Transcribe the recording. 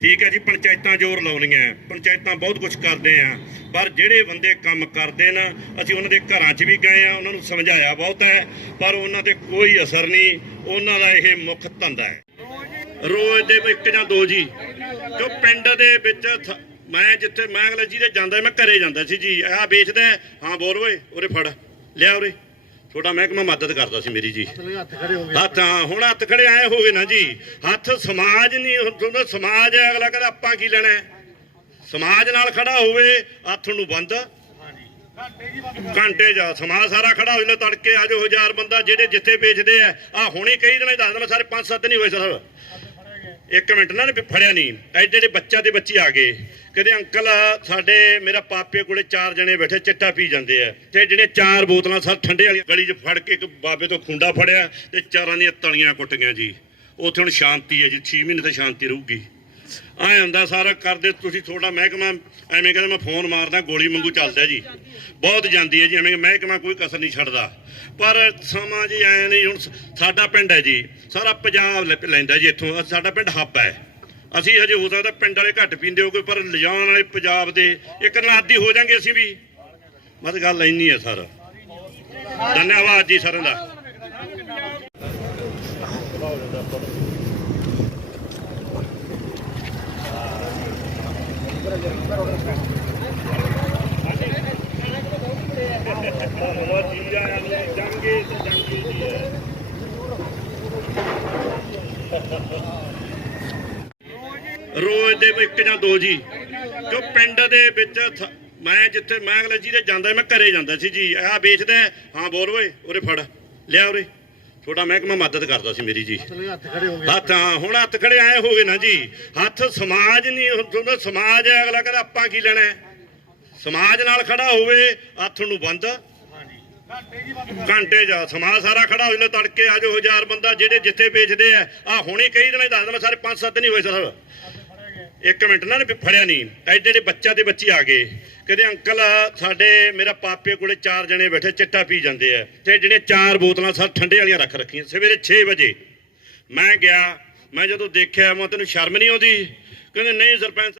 ਠੀਕ ਹੈ ਜੀ, ਪੰਚਾਇਤਾਂ ਜ਼ੋਰ ਲਾਉਣੀਆਂ ਪੰਚਾਇਤਾਂ ਬਹੁਤ ਕੁਝ ਕਰਦੇ ਆ, ਪਰ ਜਿਹੜੇ ਬੰਦੇ ਕੰਮ ਕਰਦੇ ਨਾ, ਅਸੀਂ ਉਹਨਾਂ ਦੇ ਘਰਾਂ 'ਚ ਵੀ ਗਏ ਆ, ਉਹਨਾਂ ਨੂੰ ਸਮਝਾਇਆ ਬਹੁਤ ਹੈ, ਪਰ ਉਹਨਾਂ ਤੇ ਕੋਈ ਅਸਰ ਨਹੀਂ, ਉਹਨਾਂ ਦਾ ਇਹ ਮੁੱਖ ਧੰਦਾ ਹੈ। ਰੋਜ਼ ਦੇ ਇੱਕ ਜਾਂ ਦੋ ਜੀ, ਜੋ ਪਿੰਡ ਦੇ ਵਿੱਚ ਮੈਂ ਜਿੱਥੇ, ਮੈਂ ਅਗਲੇ ਜੀ ਦੇ ਜਾਂਦਾ, ਮੈਂ ਘਰੇ ਜਾਂਦਾ ਸੀ ਜੀ, ਆਹ ਵੇਚਦਾ ਹਾਂ, ਬੋਲ ਓਏ, ਉਰੇ ਫੜ, ਲਿਆ ਉਰੇ। ਛੋਟਾ ਮਹਿਕਮਾ ਮਦਦ ਕਰਦਾ ਸੀ ਮੇਰੀ ਜੀ। ਹੱਥ ਖੜੇ ਹੋ ਗਏ। ਹੱਥ ਹਾਂ ਹੁਣ ਹੱਥ ਖੜੇ ਆਏ ਹੋਗੇ ਨਾ ਜੀ। ਹੱਥ ਸਮਾਜ ਨਹੀਂ ਤੁਹਾਨੂੰ ਸਮਾਜ ਹੈ ਅਗਲਾ ਕਹਿੰਦਾ ਆਪਾਂ ਕੀ ਲੈਣਾ ਹੈ? ਸਮਾਜ ਨਾਲ ਖੜਾ ਹੋਵੇ ਹੱਥ ਨੂੰ ਬੰਦ। ਘੰਟੇ ਜਾ ਸਮਾਜ ਸਾਰਾ ਖੜਾ ਹੋ ਜਾਂਦਾ ਤੜਕੇ ਆ ਜਾਓ ਹਜ਼ਾਰ ਬੰਦਾ ਜਿਹੜੇ ਜਿੱਥੇ ਵੇਚਦੇ ਆ। ਆ ਹੁਣੇ ਕਈ ਦਿਨਾਂ ਹੀ ਦੱਸ ਦਿੰਦਾ ਸਾਰੇ 5-7 ਨਹੀਂ ਹੋਏ ਸਰ। ਇੱਕ ਮਿੰਟ ਨਾ ਨੇ ਫੜਿਆ ਨਹੀਂ। ਐਡੇ ਜਿਹੜੇ ਬੱਚਾ ਤੇ ਬੱਚੀ ਆ ਗਏ। ਕਹਿੰਦੇ, ਅੰਕਲ ਸਾਡੇ ਮੇਰਾ ਪਾਪੇ ਕੋਲੇ ਚਾਰ ਜਣੇ ਬੈਠੇ, ਚਿੱਟਾ ਪੀ ਜਾਂਦੇ ਆ। ਤੇ ਜਿਹੜੇ ਚਾਰ ਬੋਤਲਾਂ ਸਰ ਠੰਡੇ ਵਾਲੀ ਗਲੀ 'ਚ ਫੜ ਕੇ ਇੱਕ ਬਾਬੇ ਤੋਂ ਖੁੰਡਾ ਫੜਿਆ, ਤੇ ਚਾਰਾਂ ਦੀਆਂ ਤਲੀਆਂ ਕੁੱਟ ਗਈਆਂ ਜੀ। ਉੱਥੇ ਹੁਣ ਸ਼ਾਂਤੀ ਹੈ ਜੀ 6 ਮਹੀਨੇ ਤਾਂ ਸ਼ਾਂਤੀ ਰਹੂਗੀ। ਆਏ ਹੁੰਦਾ ਸਾਰਾ ਕਰਦੇ, ਤੁਸੀਂ ਥੋੜਾ ਮਹਿਕਮਾ ਐਵੇਂ ਕਹਿੰਦਾ ਮੈਂ ਫੋਨ ਮਾਰਦਾ, ਗੋਲੀ ਵਾਂਗੂ ਚੱਲਦਾ ਜੀ। ਬਹੁਤ ਜਾਂਦੀ ਹੈ ਜੀ, ਐਵੇਂ ਮਹਿਕਮਾ ਕੋਈ ਕਸਰ ਨਹੀਂ ਛੱਡਦਾ। ਪਰ ਸਮਾਂ ਜੀ ਐ ਨਹੀਂ, ਹੁਣ ਸਾਡਾ ਪਿੰਡ ਹੈ ਜੀ, ਸਾਰਾ ਪੰਜਾਬ ਲੈ- ਲੈਂਦਾ ਜੀ ਇੱਥੋਂ। ਸਾਡਾ ਪਿੰਡ ਹੱਬ ਹੈ। ਅਸੀਂ ਹਜੇ ਹੋ ਸਕਦਾ ਪਿੰਡ ਵਾਲੇ ਘੱਟ ਪੀਂਦੇ ਹੋ ਹੋਗੇ ਪਰ ਲਿਜਾਣ ਵਾਲੇ ਪੰਜਾਬ ਦੇ ਇੱਕ ਨਾਦੀ ਹੋ ਜਾਾਂਗੇ ਅਸੀਂ ਵੀ। ਬਸ ਗੱਲ ਇੰਨੀ ਹੈ ਸਰ। ਧੰਨਵਾਦ ਜੀ ਸਾਰਿਆਂ ਦਾ ਜੰਗੇ ਜੰਗੇ ਜੀ ਹੈ ਰੋਜ਼ ਦੇ ਇੱਕ ਜਾਂ ਦੋ ਜੀ। ਜੋ ਪਿੰਡ ਦੇ ਵਿੱਚ ਮੈਂ ਜਿੱਥੇ ਮੈਂ ਅਗਲੇ ਜੀ ਦੇ ਜਾਂਦਾ, ਮੈਂ ਘਰੇ ਜਾਂਦਾ ਸੀ ਜੀ। ਆਹ ਵੇਚਦਾ ਹਾਂ, ਬੋਲ ਓਏ, ਉਰੇ ਫੜ। ਲਿਆ ਉਰੇ। ਛੋਟਾ ਮਹਿਕਮਾ ਮਦਦ ਕਰਦਾ ਸੀ ਮੇਰੀ ਜੀ। ਹੱਥ ਖੜੇ ਹੋ ਗਏ। ਹੱਥ ਹਾਂ ਹੁਣ ਹੱਥ ਖੜੇ ਆਏ ਹੋਗੇ ਨਾ ਜੀ। ਹੱਥ ਸਮਾਜ ਨਹੀਂ ਹੁਣ ਤੁਹਾਨੂੰ ਸਮਾਜ ਹੈ ਅਗਲਾ ਕਹਿੰਦਾ ਆਪਾਂ ਕੀ ਲੈਣਾ? ਸਮਾਜ ਨਾਲ ਖੜਾ ਹੋਵੇ ਹੱਥ ਨੂੰ ਬੰਦ। ਘੰਟੇ ਜਾ ਸਮਾਜ ਸਾਰਾ ਖੜਾ ਹੋ ਜਾਂਦਾ ਤੜਕੇ ਆ ਜਾਓ ਹਜ਼ਾਰ ਬੰਦਾ ਜਿਹੜੇ ਜਿੱਥੇ ਵੇਚਦੇ ਆ। ਆ ਹੁਣੇ ਕਈ ਦਿਨਾਂ ਦੱਸ ਦਿੰਦਾ ਸਾਰੇ 5-7 ਨਹੀਂ ਹੋਏ ਸਰ। ਇੱਕ ਮਿੰਟ ਨਾ, ਨੇ ਫੜਿਆ ਨਹੀਂ। ਐ ਜਿਹੜੇ ਬੱਚਾ ਤੇ ਬੱਚੀ ਆ ਗਏ। ਕਹਿੰਦੇ, ਅੰਕਲ ਸਾਡੇ ਮੇਰਾ ਪਾਪੇ ਕੋਲੇ ਚਾਰ ਜਣੇ ਬੈਠੇ, ਚਿੱਟਾ ਪੀ ਜਾਂਦੇ ਆ। ਤੇ ਜਿਹੜੇ ਚਾਰ ਬੋਤਲਾਂ ਸਭ ਠੰਡੇ ਵਾਲੀਆਂ ਰੱਖ ਰੱਖੀਆਂ, ਸਵੇਰੇ 6 ਵਜੇ। ਮੈਂ ਗਿਆ, ਮੈਂ ਜਦੋਂ ਦੇਖਿਆ, ਮੈਂ ਤੈਨੂੰ ਸ਼ਰਮ ਨਹੀਂ ਆਉਂਦੀ? ਕਹਿੰਦੇ, ਨਹੀਂ ਸਰਪੰਚ।